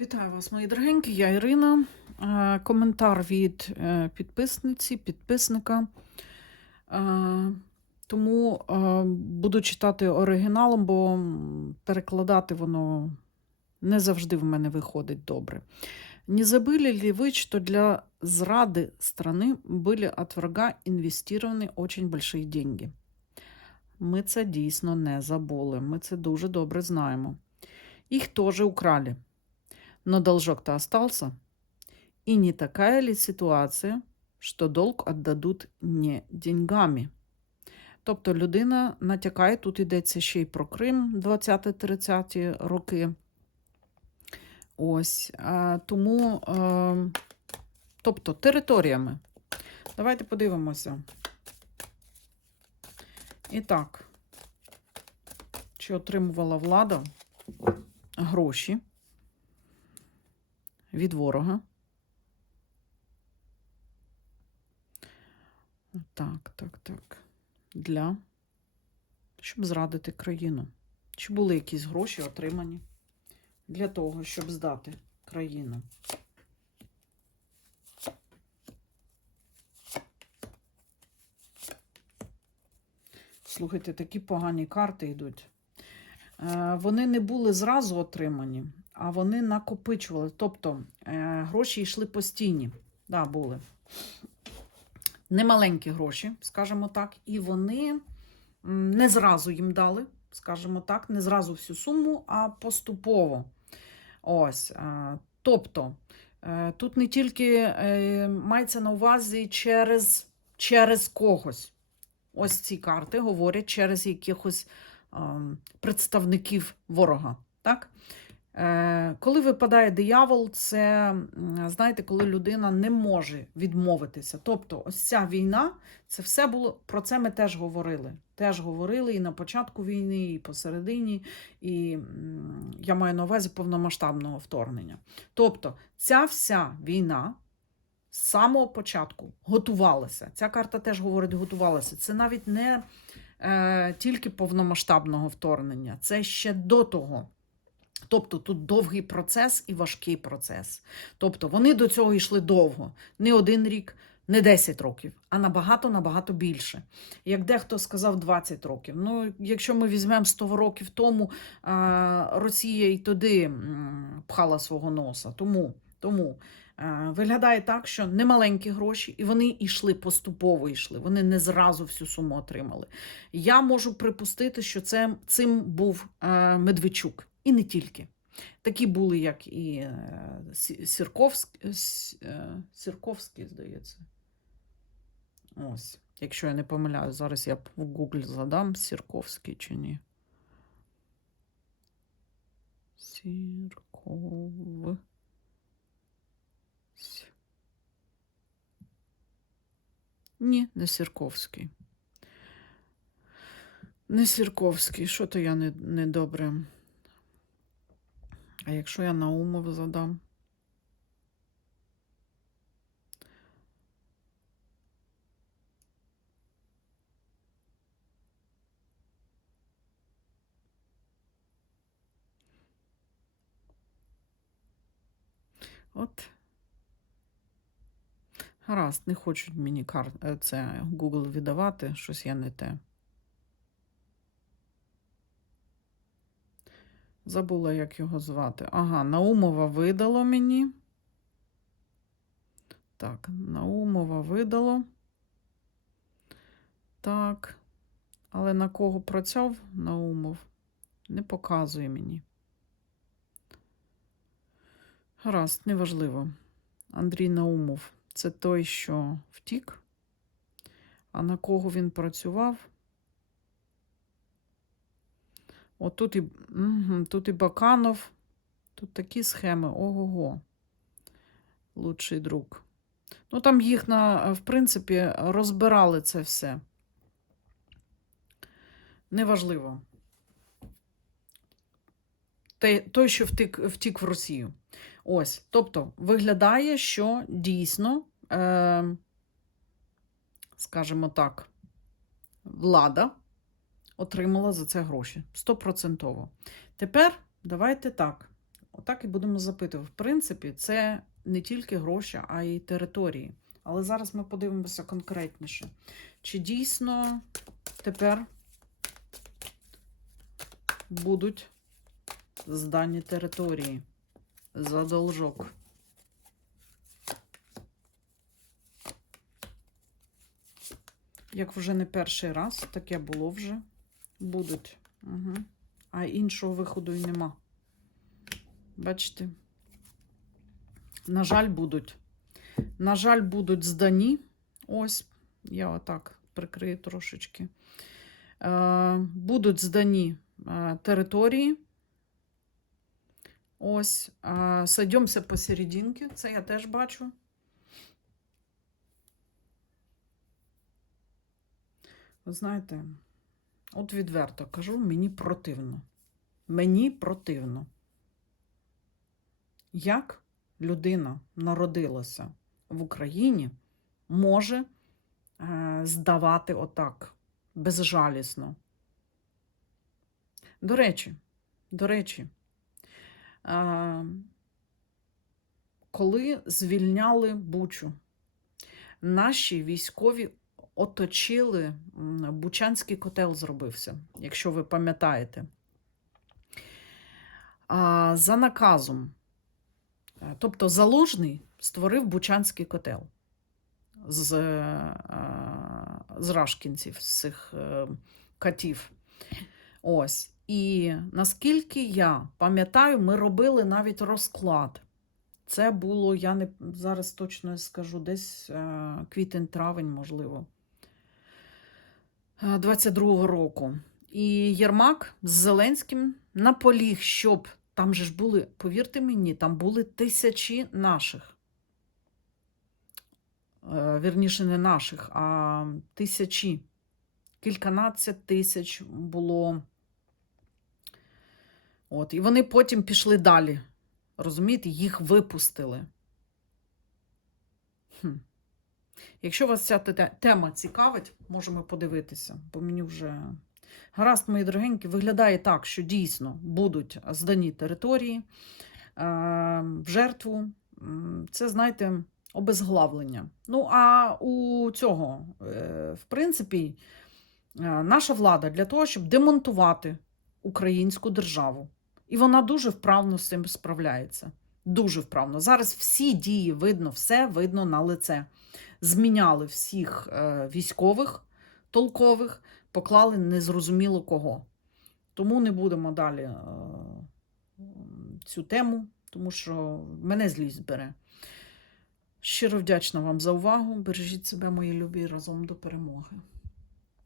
Вітаю вас, мої дорогенькі, я Ірина. Е, Коментар від е, підписниці, підписника. Е, Тому е, буду читати оригіналом, бо м, перекладати воно не завжди в мене виходить добре. Не забыли ли вы, что для зрады страны были от врага інвестовані очень большие деньги? Ми це дійсно не забули. Ми це дуже добре знаємо. Їх теж украли. Но должок-то остался. И не такая ли ситуація, що долг отдадуть не деньгами? Тобто людина натякає, тут йдеться ще й про Крим 20-30 роки. Ось. Тому, е, тобто, територіями. Давайте подивимося. І так, чи отримувала влада гроші від ворога. Так, так, так. Для. Щоб зрадити країну. Чи були якісь гроші отримані для того, щоб здати країну? Слухайте, такі погані карти йдуть. Е, Вони не були зразу отримані, а вони накопичували. Тобто е, гроші йшли постійні. Да, були. Немаленькі гроші, скажімо так, і вони не зразу їм дали, скажімо так, не зразу всю суму, а поступово. Ось. е, Тобто, е, тут не тільки мається на увазі через, через когось. Ось ці карти говорять через якихось ем, представників ворога. Так? Е, коли випадає диявол, це, знаєте, коли людина не може відмовитися. Тобто, ось ця війна, це все було, про це ми теж говорили. Теж говорили і на початку війни, і посередині, і я маю на увазі повномасштабного вторгнення. Тобто, ця вся війна з самого початку готувалася. Ця карта теж говорить, готувалася. Це навіть не е, тільки повномасштабного вторгнення, це ще до того. Тобто тут довгий процес і важкий процес. Тобто вони до цього йшли довго, не один рік, не 10 років, а набагато набагато більше. Як дехто сказав 20 років. Ну, якщо ми візьмемо 100 років тому, Росія і туди пхала свого носа. Тому, тому виглядає так, що немаленькі гроші, і вони йшли поступово йшли. Вони не зразу всю суму отримали. Я можу припустити, що це цим був Медведчук. І не тільки. Такі були, як і е, Сі- Сірковськ, е, Сірковський, здається. Ось. Якщо я не помиляю, зараз я в Google задам Сірковський чи ні. Сірков. Ні, не Сірковський. Не Сірковський. Що то я не, не. А якщо я Наумов задам? От. Гаразд, не хочуть мені кар... е, це Google віддавати, щось я не те. Забула, як його звати. Ага, Наумова видало мені. Так, Наумова видало. Так. Але на кого працював Наумов? Не показує мені. Гаразд, неважливо. Андрій Наумов. Це той, що втік. А на кого він працював? От і, угу, тут і Баканов. Тут такі схеми. Ого-го. Лучший друг. Ну, там їх, на, в принципі, розбирали це все. Неважливо. Той, що втік, втік в Росію. Ось. Тобто, виглядає, що дійсно, е, скажімо так, влада отримала за це гроші. Стопроцентово. Тепер давайте так. отак і будемо запитувати. В принципі, це не тільки гроші, а й території. Але зараз ми подивимося конкретніше. Чи дійсно тепер будуть здані території за должок? Як вже не перший раз, таке було вже. Будуть. Угу. А іншого виходу і нема. Бачите? На жаль, будуть. На жаль, будуть здані. Ось, я отак прикрию трошечки. Е, будуть здані е, території. Ось, е, сойдемося посерединки. Це я теж бачу. Ви знаєте, от відверто кажу, мені противно. Мені противно. Як людина народилася в Україні, може е, здавати отак безжалісно. До речі, до речі, е, коли звільняли Бучу, наші військові оточили Бучанський котел зробився, якщо ви пам'ятаєте. За наказом. Е, Тобто Залужний створив Бучанський котел з, е, з рашкінців, з цих е, катів. Ось. І наскільки я пам'ятаю, ми робили навіть розклад. Це було, я не зараз точно скажу, десь квітень-травень, можливо, 22-го року. І Єрмак з Зеленським наполіг, щоб там же ж були, повірте мені, там були тисячі наших. Е, Вірніше, не наших, а тисячі. Кільканадцять тисяч було. От, і вони потім пішли далі. Розумієте, їх випустили. Хм. Якщо вас ця тема цікавить, можемо подивитися, бо мені вже гаразд, мої дорогенькі, виглядає так, що дійсно будуть здані території е, в жертву. Це, знаєте, обезглавлення. Ну, а у цього, е, в принципі, е, наша влада для того, щоб демонтувати українську державу. І вона дуже вправно з цим справляється. Дуже вправно. Зараз всі дії видно, все видно на лице. Зміняли всіх е, військових толкових, поклали незрозуміло кого. Тому не будемо далі е, цю тему, тому що мене злість бере. Щиро вдячна вам за увагу. Бережіть себе, мої любі, разом до перемоги.